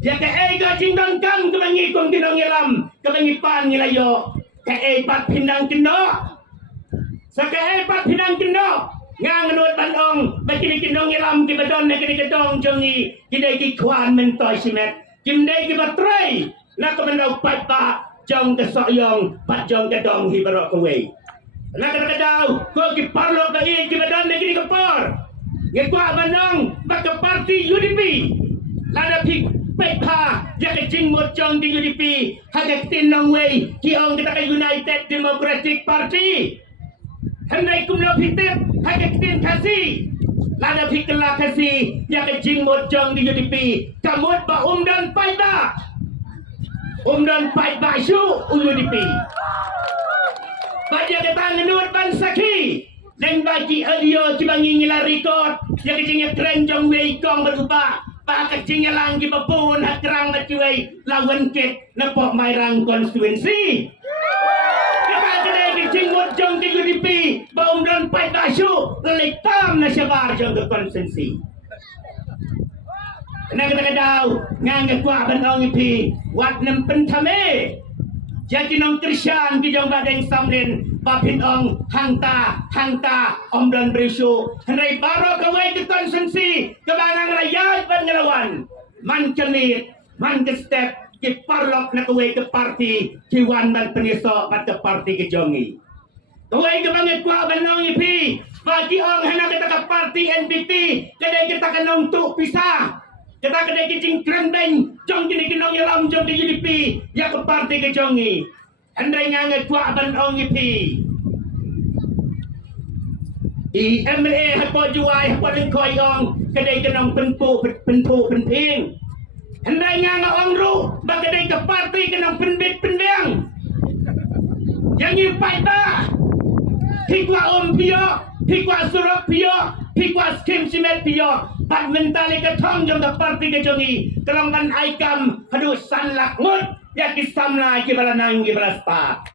Ya ke ga jingdon kam ke bangi kong kinong ilam ke bangi pan ngilayo ke pat pindang kendo sa ke pat pindang kendo ngang nut bandong bakini kinong ilam ke badon na kini kedong jongi kidai ki kwan mentoy simet kimdai ki batray na ko mandau pat pa jong ke soyong pat jong ke dong hi barok kowe na kadau ko ki parlo ka i ki badon na kini kepor ngekwa bandong bak ke parti UDP lada pik Pekha, jika jing mo chong di UDP, hagak tinong way, kiong kita ka United Democratic Party. Henday kumlo pitip, hagak tin kasi. Lada pikla kasi, jika jing mo chong di UDP, kamot ba umdan pay ba? Umdan pay ba siyo UDP? Baja kita ngenut bansaki. Neng bagi audio cibangi ngila record, jika jingnya keren jong way kong berubah. Pakak jingga langgi babun hak kerang bacuai lawan ket nepok mairang konstituensi. Kita kedai ke jinggot jong ke UDP baum don pai basu letam na syabar jong ke konstituensi. Kena kita kedau ngang kuah bandong ipi wat nem pentame. Jadi nong Krisyan ki jong badeng samlen bapin ong hangta om dan berisu henry baro kawai ke konsensi kebangang rakyat ban ngelawan man kenit man ke step ki parlok na kawai ke parti ki wan ban penisok pat ke parti ke jongi kawai ke banget kuah banong ipi bagi ong hena kita ke parti NPP kedai kita kenong tu pisah kita kedai kicing kerendeng jong kini kenong yalam jong di UDP ya ke parti ke jongi andai ngangat kuah banong ipi MLA hapo juai hapo lengkoi ong kedai kenong penpu penping hendai nganga ong ru bagadai ke parti kenong penbit pendang yang ipai ta hikwa pio hikwa surok pio hikwa skim simet pio pat mentali ke thong jong ke parti ke jongi kelongkan aikam hadu sanlak ngut ya kisamla ki balanang ki balasta